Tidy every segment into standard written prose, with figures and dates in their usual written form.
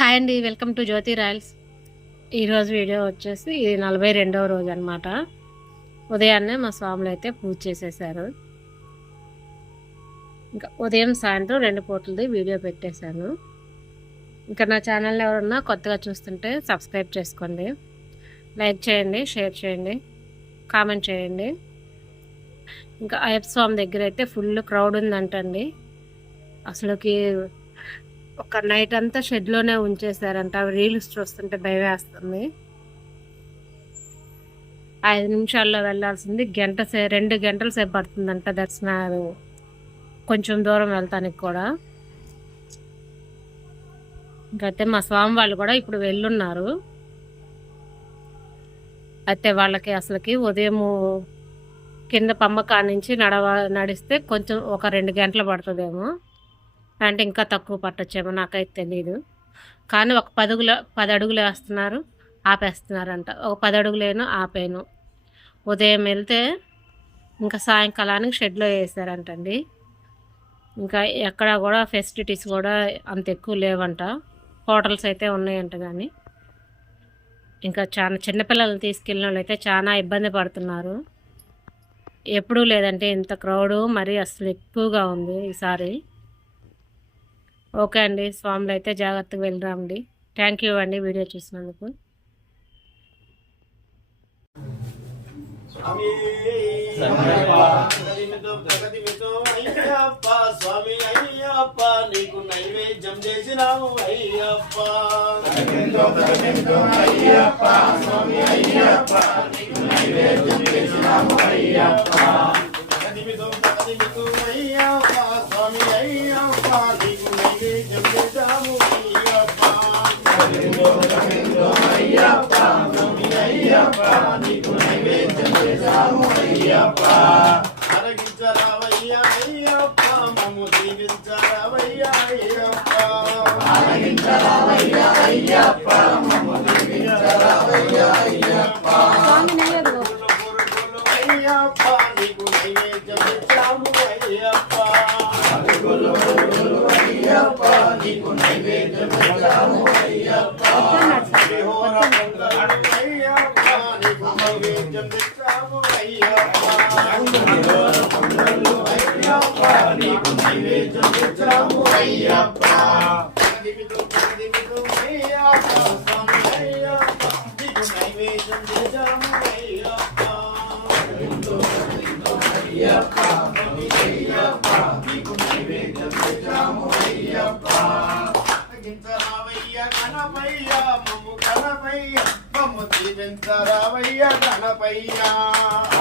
Hi అండి, welcome to Jyothi Royals. ఈరోజు video వచ్చేసి ఇది 42వ రోజు అనమాట. ఉదయాన్నే మా స్వాములు అయితే పూజ చేసేసారు. ఇంకా ఉదయం సాయంత్రం 2 పూటలది వీడియో పెట్టేశాను. ఇంకా నా ఛానల్ ఎవరన్నా కొత్తగా చూస్తుంటే సబ్స్క్రైబ్ చేసుకోండి, లైక్ చేయండి, షేర్ చేయండి, కామెంట్ చేయండి. ఇంకా అయ్యప్ప స్వామి దగ్గర అయితే ఫుల్ క్రౌడ్ ఉందంటండి. అసలుకి ఒక నైట్ అంతా షెడ్లోనే ఉంచేసారంట. రీల్స్ చూస్తుంటే భయం వేస్తుంది. 5 నిమిషాల్లో వెళ్ళాల్సింది 2 గంటల సేపు పడుతుందంట దర్శనాలు, కొంచెం దూరం వెళ్తానికి కూడా. ఇంకైతే మా స్వామి వాళ్ళు కూడా ఇప్పుడు వెళ్ళున్నారు. అయితే వాళ్ళకి అసలుకి ఉదయం కింద పమ్మకా నుంచి నడిస్తే కొంచెం ఒక 2 గంటలు పడుతుందేమో, అంటే ఇంకా తక్కువ పట్టొచ్చేమో, నాకైతే తెలీదు. కానీ ఒక 10 అడుగులు వేస్తున్నారు, ఆపేస్తున్నారంట. ఒక 10 అడుగులేను ఆపేను. ఉదయం వెళ్తే ఇంకా సాయంకాలానికి షెడ్లో వేసారంటండి. ఇంకా ఎక్కడ కూడా ఫెసిలిటీస్ కూడా అంత ఎక్కువ లేవంట. హోటల్స్ అయితే ఉన్నాయంట, కానీ ఇంకా చాలా చిన్నపిల్లల్ని తీసుకెళ్ళిన వాళ్ళు అయితే చాలా ఇబ్బంది పడుతున్నారు. ఎప్పుడూ లేదంటే ఇంత క్రౌడు మరి అసలు ఎక్కువగా ఉంది ఈసారి. ఓకే అండి, స్వాములు అయితే జాగ్రత్తగా వెళ్ళిరాండి. థ్యాంక్ యూ అండి వీడియో చూసినందుకు. స్వామి అయ్యప్ప నీకు నైవేద్యం చేసినాము అయ్యప్ప. అయ్యప్ప స్వామి అయ్యప్ప నీకు నైవేద్యం చేసినాము అయ్యప్ప. అయ్యప్ప స్వామి అయ్యప్ప నీకు నైవేద్యం చేసాము అయ్యప్ప. అయ్యప్ప స్వామి అయ్యప్ప నీకు నైవేద్యం చేసాము అయ్యప్ప. అరగించరావయ్యా అయ్యప్ప మమ్ము దీవించరావయ్యా అయ్యప్ప. అరగించరావయ్యా అయ్యప్ప మమ్ము దీవించరావయ్యా అయ్యప్ప. అయ్యప్ప నీకు నైవేద్యం చేసాము అయ్యప్ప. అయ్యప్ప నీకు నైవేద్యం చేసాము అయ్యప్ప. అయ్యప్ప నీకు నైవేద్యం చేసాము అయ్యప్ప. అయ్యప్ప నీకు నైవేద్యం చేసాము అయ్యప్ప. అయ్యప్ప స్వామి అయ్యప్ప నీకు నైవేద్యం చేసాము అయ్యప్ప. అయ్యప్ప అయ్యప్ప నీకు నైవేద్యం చేసాము అయ్యప్ప. అరగించరావయ్య గణపయ్య మమ్ము గణపయ్య మమ్ము దీవించరావయ్య గణపయ్య.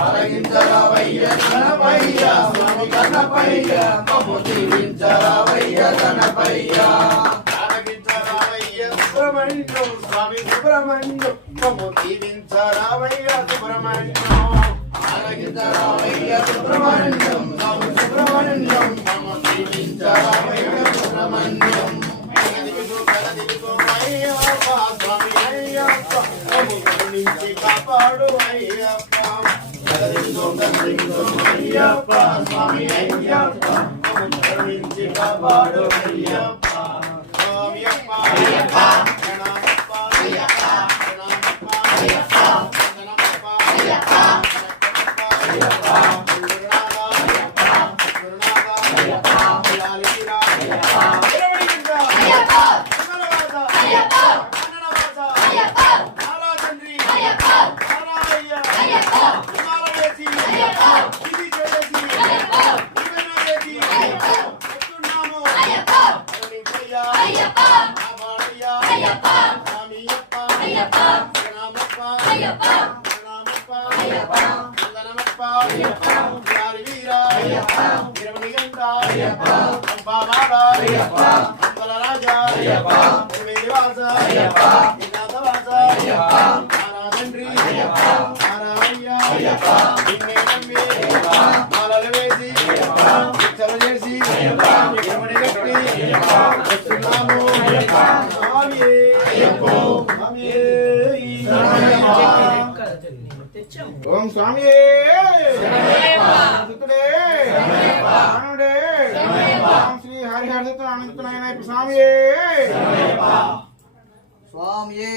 అరగించరావయ్య గణపయ్య స్వామి గణపయ్య మమ్ము దీవించరావయ్య గణపయ్య. అరగించరావయ్య సుబ్రహ్మణ్యం స్వామి సుబ్రహ్మణ్యం మమ్ము దీవించరావయ్య సుబ్రహ్మణ్యం. అరగించరావయ్య సుబ్రహ్మణ్యం స్వామి సుబ్రహ్మణ్యం మమ్ము దీవించరావయ్య సుబ్రహ్మణ్యం. అయ్యప్ప స్వామి అయ్యప్ప మమ్ము కరుణించి కాపాడు అయ్యప్ప. అయ్యప్ప స్వామి అయ్యప్ప మమ్ము కరుణించి కాపాడు అయ్యప్ప. స్వామియప్ప అయ్యప్ప గణానప్ప అయ్యప్ప గణానప్ప అయ్యప్ప గణానప్ప అయ్యప్ప అయ్యప్ప గురునాథ అయ్యప్ప గురునాథ అయ్యప్ప లాలిరా అయ్యప్ప అయ్యప్ప మంగళవాద అయ్యప్ప కన్నడవాద అయ్యప్ప నారాజంద్రి అయ్యప్ప నారాయ అయ్యప్ప హిమాలయసి అయ్యప్ప ఇది చేసి అయ్యప్ప ఇవనదేసి అయ్యప్ప వస్తున్నాము అయ్యప్ప కరుణించయ్య అయ్యప్ప నామయ్య అయ్యప్ప స్వామియప్ప అయ్యప్ప ప్రణామప్ప అయ్యప్ప ప్రణామప్ప అయ్యప్ప వందనమప్ప అయ్యప్ప గారి వీర అయ్యప్ప వీరమణిగంట అయ్యప్ప పంపామాల అయ్యప్ప మంగళ రాజా అయ్యప్ప నివాస అయ్యప్ప నినాదవాస అయ్యప్ప నారాజండ్రి అయ్యప్ప నారాయణ అయ్యప్ప నిన్నే నమ్మి అయ్యప్ప మాలలు వేసి అయ్యప్ప శిక్షలు చేసి అయ్యప్ప వీరమణి గట్టి అయ్యప్ప వస్తున్నాము అయ్యప్ప. స్వామియే అయ్యప్ప స్వామియే ఓం స్వామియే సుతుడే ప్రాణుడే ఓం శ్రీ హరిహర సుతుడు ఆనందుతున్నాయన స్వామియే. స్వామియే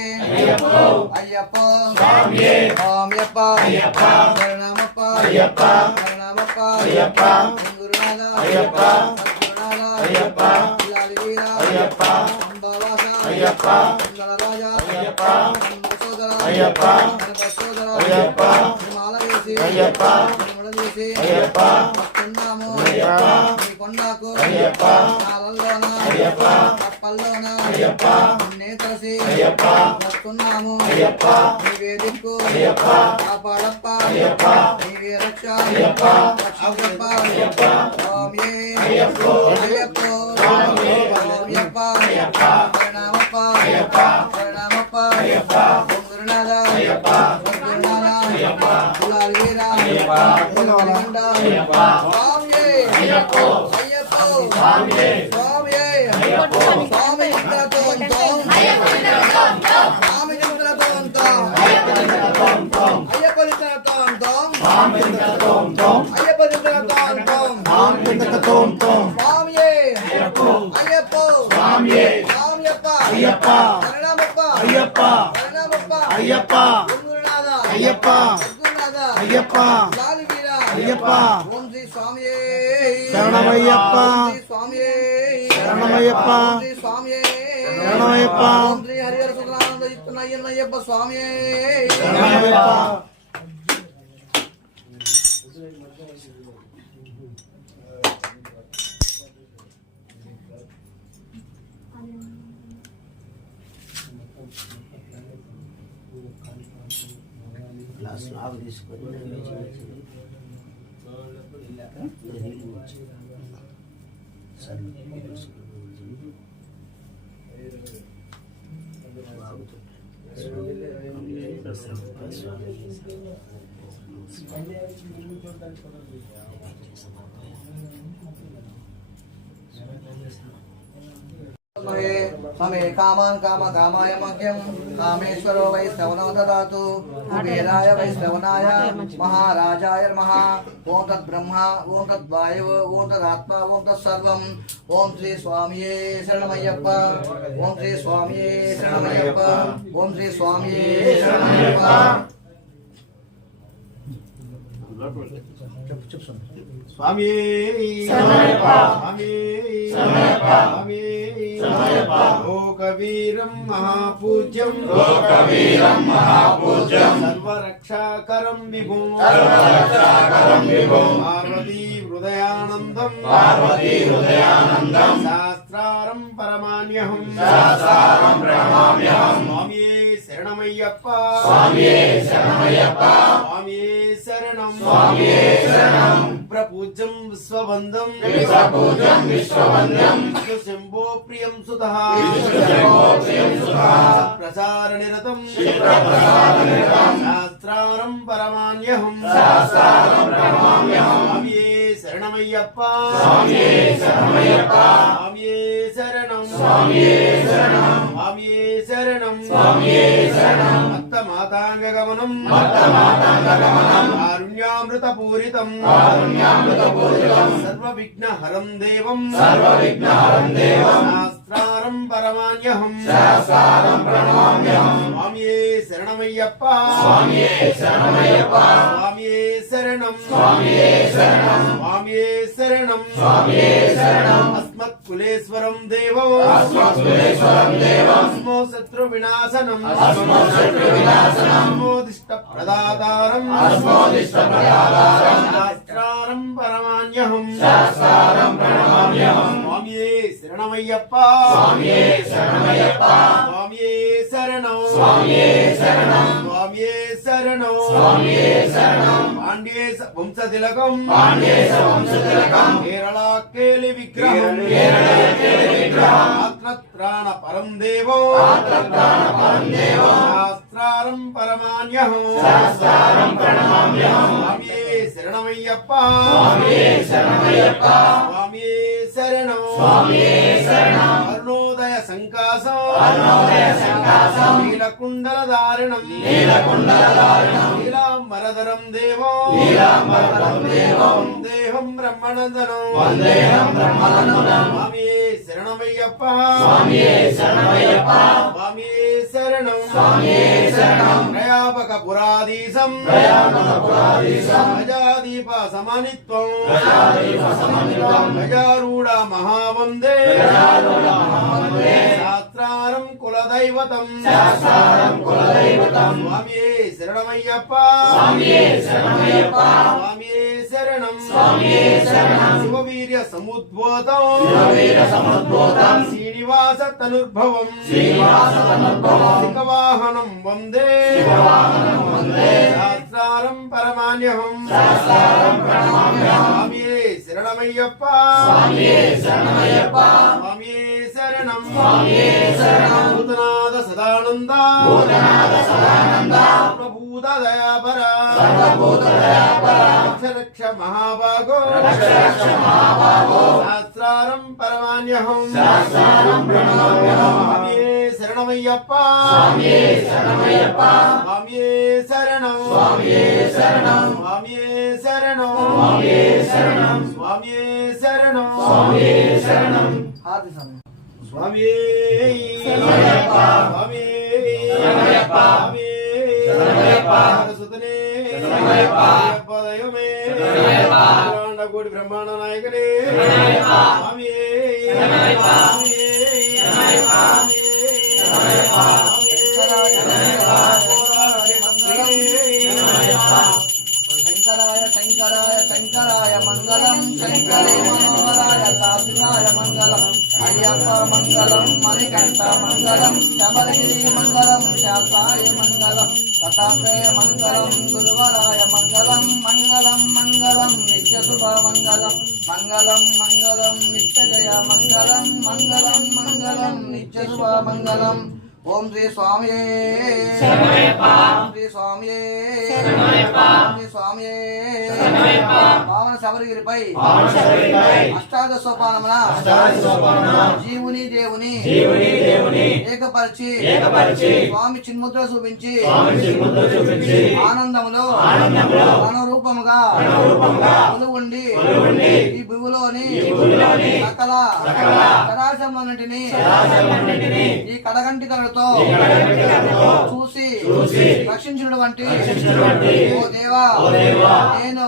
అయ్యప్ప స్వామియే స్వామియప్ప అయ్యప్ప శరణమప్ప అయ్యప్ప శరణమప్ప అయ్యప్ప గురునాథ అయ్యప్ప గురునాథ అయ్యప్ప లాలి వీర అయ్యప్ప అంబవాస అయ్యప్ప మంగళరాజ అయ్యప్ప సోదర అయ్యప్ప సోదర అయ్యప్ప మాలవేసి అయ్యప్ప ముడదీసి అయ్యప్ప వస్తున్నాము అయ్యప్ప నీ కొండకు అయ్యప్ప నాలల్లోన అయ్యప్ప కప్పల్లోన అయ్యప్ప నేతరసి అయ్యప్ప వస్తున్నాము అయ్యప్ప నీవే దిక్కు అయ్యప్ప కాపాడప్ప అయ్యప్ప నీవే రక్ష అయ్యప్ప రక్షప్ప అయ్యప్ప స్వామియే అయ్యప్ప అయ్యప్ప స్వామియప్ప అయ్యప్ప శరణమప్ప అయ్యప్ప శరణమప్ప అయ్యప్ప గురునాథ అయ్యప్ప గురునాథ అయ్యప్ప లాలి వీర అయ్యప్ప గురునాథ అయ్యప్ప స్వామియే అయ్యప్ప అయ్యప్ప స్వామియే స్వామియే అయ్యప్ప స్వామి ఇంద్రతోంతో అయ్యప్ప ఇంద్రతోంతో స్వామి ఇంద్రతోంతో అయ్యప్ప ఇంద్రతోంతో అయ్యప్ప ఇంద్రతోంతో స్వామి ఇంద్రతోంతో అయ్యప్ప ఇంద్రతోంతో స్వామి ఇంద్రతోంతో స్వామియే అయ్యప్ప అయ్యప్ప స్వామియే స్వామియప్ప అయ్యప్ప శరణమప్ప అయ్యప్ప శరణమప్ప అయ్యప్ప గురునాథ అయ్యప్ప గురునాథ అయ్యప్ప లాలి వీర అయ్యప్ప ఓం శ్రీ స్వామియే శరణమయ్యప్ప స్వామియే శరణమయ్యప్ప స్వామియే శరణమయ్యప్ప ఓం శ్రీ హరిహర సుధానంద ఇత్తనయ్యప్ప స్వామియే శరణమయ్యప్ప గ్లాస్ ఆవు తీసుకొని समे कामान् कामकामाय मह्यं कामेश्वरो वै श्रवणो ददातु कुबेराय वै श्रवणाय महाराजाय नमः ओं तद्ब्रह्मा ओं तद्वायुः ओं तदात्मा ओं तत्सर्वम् ओं श्री स्वामिये शरणमయ్యప్ప ओं श्री स्वामिये शरणमయ్యప్ప ओं श्री स्वामिये शरणमయ్యప్ప స్వామి స్వామి స్వామి లోకవీరం మహాపూజ్యం సర్వరక్షాకరం విభుం పార్వతీ హృదయానందం శాస్త్రారం పరమాన్యహం స్వామియే శరణమయ్యప్ప స్వామియే శరణం ప్రపూజ్యం విశ్వవందం శంభో ప్రియం సుతః ప్రచార నిరతం శాస్త్రారం పరమాన్యహం స్వామియే శరణమయ్యప్ప స్వామియే శరణం స్వామియే శరణం మత్త మాతాంగగమనం కారుణ్యామృతపూరితం సర్వవిఘ్నహరం దేవం శాస్త్రారం పరమాన్యహం స్వామియే శరణమయ్యప్ప స్వామియే శరణం అస్మత్కులేశ్వరం దేవం అస్మో శత్రు వినాశనం అస్మోదిష్ట ప్రదాతారం శాస్త్రారం పరమాన్యహం స్వామియే శరణమయ్యప్ప స్వామియే శరణం పాండ్యే వంశతిలకం కేరళ కేలి విగ్రహం ఆత్మత్రాణ పరం దేవో శాస్త్రారం పరమాన్యహం స్వామియే శరణమయ్యప్ప స్వామియే శరణం అరుణోదయ సంకాసం నీలకుండల దారుణం నీలాంబరధరం దేవం దేహం బ్రహ్మనందనం స్వామియే శరణమయ్యప్ప స్వామియే ప్రయాపక పురాధీశం గజాదీప సమనిత్వం గజారూఢ మహావందే శాస్త్రారం కులదైవతం స్వామియే శరణమయ్యప్ప స్వామియే శరణం శివవీర్య సముద్భూతం శ్రీనివాస తనుర్భవం శిఖవాహనం వందే శాస్త్రారం పరమాన్యహం స్వామియే శరణమయ్యప్ప స్వామియే శరణం భూతనాథ సదానంద ప్రభుద దయాపర రక్ష మహాభాగో శాస్త్రారం పరమాన్యహం స్వామియే శరణమయ్యప్ప స్వామియే శరణం స్వామియే శరణం హారతి స్వామి. స్వామియే సుతనే దైవమే కోటి బ్రహ్మాండ నాయకనే స్వామియే శంకరాయ శంకరాయ శంకరాయ మంగళం శంకరే మనోహరాయ సాధురాయ మంగళం అయ్యప్ప మంగళం మణికంఠ మంగళం శబరిగిరి మంగళం శాస్త్రాయ మంగళం దత్తాత్రేయ మంగళం గురువరాయ మంగళం మంగళం మంగళం నిత్య శుభ మంగళం మంగళం మంగళం నిత్య జయ మంగళం మంగళం మంగళం నిత్య శుభ మంగళం. ఓం శ్రీ స్వామియే శ్రీ స్వామియే శ్రీ స్వామియే. పావన శబరిగిరిపై అష్టాదశ సోపానమున జీవుని దేవుని ఏకపరిచి స్వామి చిన్ముద్ర చూపించి ఆనందములో అనురూపముగా కొలువుండి ఈ భూమిలోని సకల చరాచరములన్నిటిని ఈ కడగంటి కలతో చూసి రక్షించినటువంటి ఓ దేవా నేను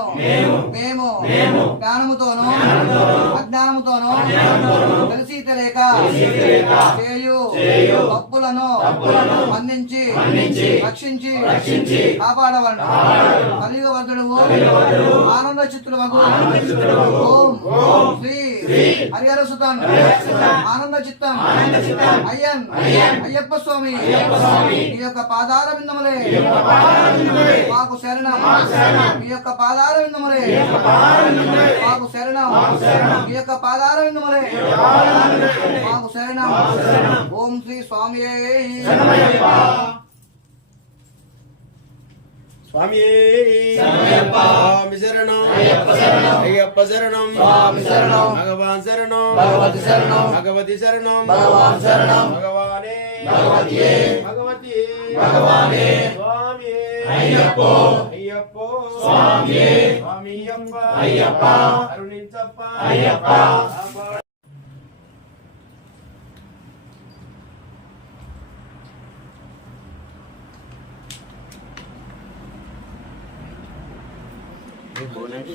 మేము జ్ఞానముతోను అజ్ఞానముతోను తెలిసి తెలియక చేయు తప్పులను మన్నించి రక్షించి కాపాడవలను. కలియుగవర్ధుడువు ఆనంద చిత్తుడు ఓం శ్రీ హరిహర సుతం ఆనంద చిత్తం అయ్యన్ అయ్యప్ప స్వామి ఈ యొక్క పాదార విందములే మాకు శరణం. ఈ యొక్క పాదార విందములే మాకు శరణం. ఈ యొక్క పాదార విందములే మాకు శరణం. ఓం శ్రీ స్వామియే స్వామియే స్వామి శరణం అయ్యప్ప శరణం భగవాన్ శరణం భగవతి శరణం భగవానే భగవతియే స్వామియే అయ్యప్పో స్వామి అయ్యప్ప కరుణించప్ప అయ్యప్ప. Bonus.